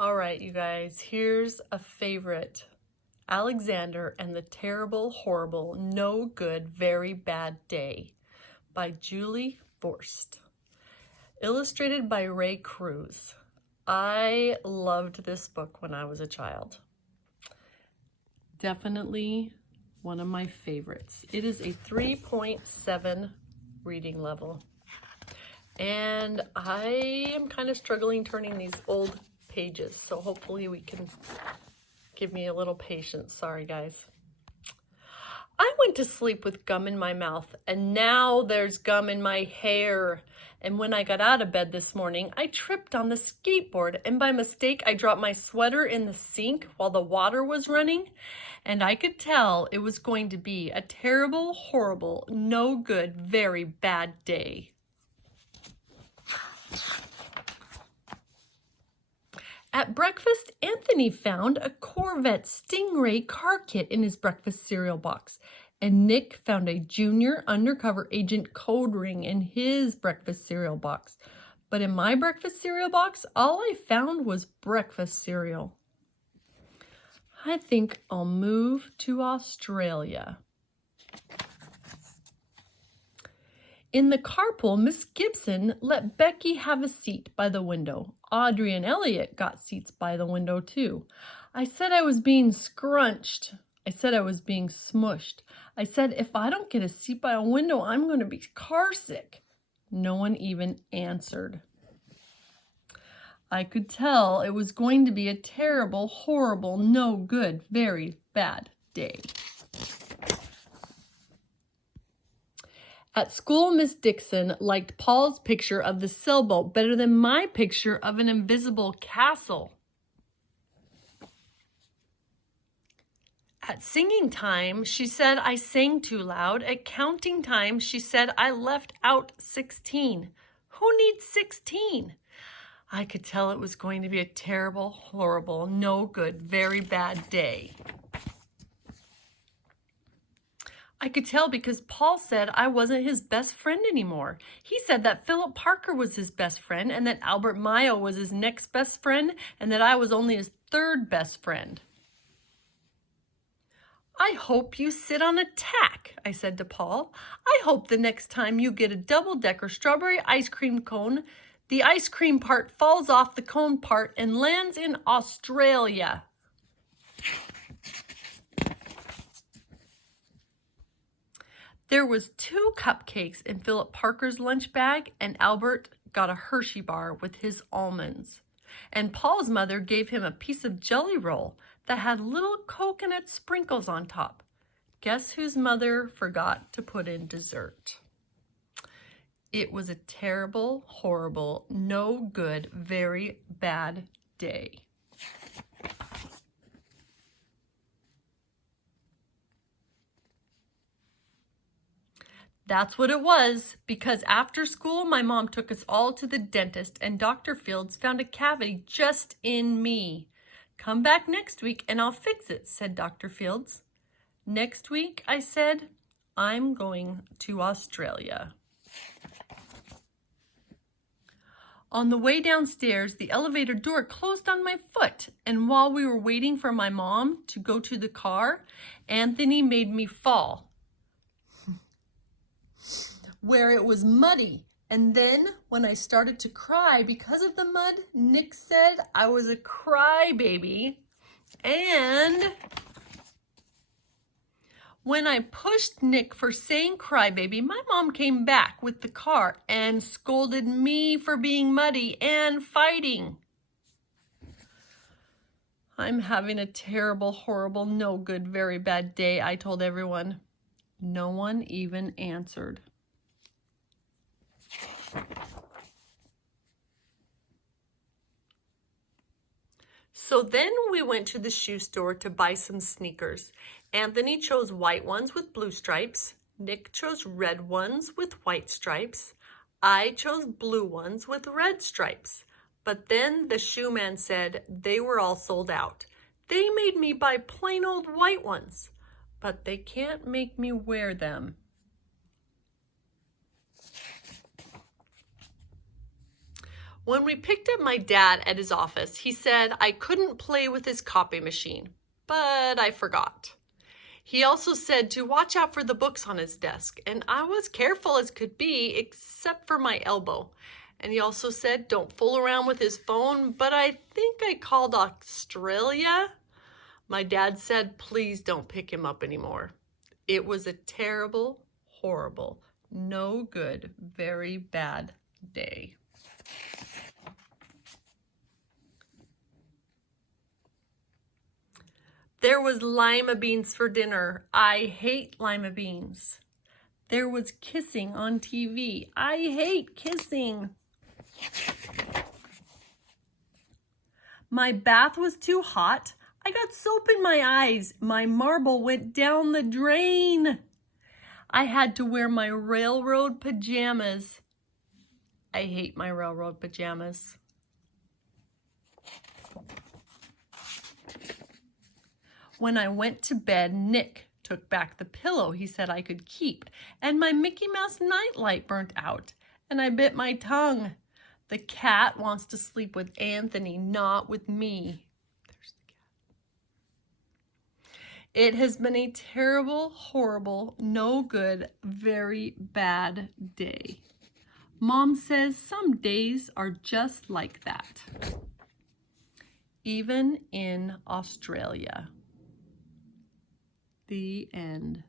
All right, you guys, here's a favorite. Alexander and the Terrible, Horrible, No Good, Very Bad Day by Judith Viorst. Illustrated by Ray Cruz. I loved this book when I was a child. Definitely one of my favorites. It is a 3.7 reading level. And I am kind of struggling turning these old pages, so hopefully we can give me a little patience. Sorry, guys. I went to sleep with gum in my mouth, and now there's gum in my hair. And when I got out of bed this morning, I tripped on the skateboard, and by mistake, I dropped my sweater in the sink while the water was running. And I could tell it was going to be a terrible, horrible, no good, very bad day. At breakfast, Anthony found a Corvette Stingray car kit in his breakfast cereal box, and Nick found a junior undercover agent code ring in his breakfast cereal box. But in my breakfast cereal box, all I found was breakfast cereal. I think I'll move to Australia. In the carpool, Miss Gibson let Becky have a seat by the window. Audrey and Elliot got seats by the window too. I said I was being scrunched. I said I was being smushed. I said if I don't get a seat by a window, I'm going to be car sick. No one even answered. I could tell it was going to be a terrible, horrible, no good, very bad day. At school, Miss Dixon liked Paul's picture of the sailboat better than my picture of an invisible castle. At singing time, she said I sang too loud. At counting time, she said I left out 16. Who needs 16? I could tell it was going to be a terrible, horrible, no good, very bad day. I could tell because Paul said I wasn't his best friend anymore. He said that Philip Parker was his best friend and that Albert Mayo was his next best friend and that I was only his third best friend. I hope you sit on a tack, I said to Paul. I hope the next time you get a double-decker strawberry ice cream cone, the ice cream part falls off the cone part and lands in Australia. There was 2 cupcakes in Philip Parker's lunch bag, and Albert got a Hershey bar with his almonds. And Paul's mother gave him a piece of jelly roll that had little coconut sprinkles on top. Guess whose mother forgot to put in dessert? It was a terrible, horrible, no good, very bad day. That's what it was, because after school, my mom took us all to the dentist and Dr. Fields found a cavity just in me. Come back next week and I'll fix it, said Dr. Fields. Next week, I said, I'm going to Australia. On the way downstairs, the elevator door closed on my foot, and while we were waiting for my mom to go to the car, Anthony made me fall where it was muddy. And then when I started to cry because of the mud, Nick said I was a crybaby. And when I pushed Nick for saying crybaby, my mom came back with the car and scolded me for being muddy and fighting. I'm having a terrible, horrible, no good, very bad day, I told everyone. No one even answered. So then we went to the shoe store to buy some sneakers. Anthony chose white ones with blue stripes. Nick chose red ones with white stripes. I chose blue ones with red stripes. But then the shoe man said they were all sold out. They made me buy plain old white ones, but they can't make me wear them. When we picked up my dad at his office, he said I couldn't play with his copy machine, but I forgot. He also said to watch out for the books on his desk, and I was careful as could be, except for my elbow. And he also said don't fool around with his phone, but I think I called Australia. My dad said please don't pick him up anymore. It was a terrible, horrible, no good, very bad day. There was lima beans for dinner. I hate lima beans. There was kissing on TV. I hate kissing. My bath was too hot. I got soap in my eyes. My marble went down the drain. I had to wear my railroad pajamas. I hate my railroad pajamas. When I went to bed, Nick took back the pillow he said I could keep, and my Mickey Mouse nightlight burnt out, and I bit my tongue. The cat wants to sleep with Anthony, not with me. There's the cat. It has been a terrible, horrible, no good, very bad day. Mom says some days are just like that. Even in Australia. The end.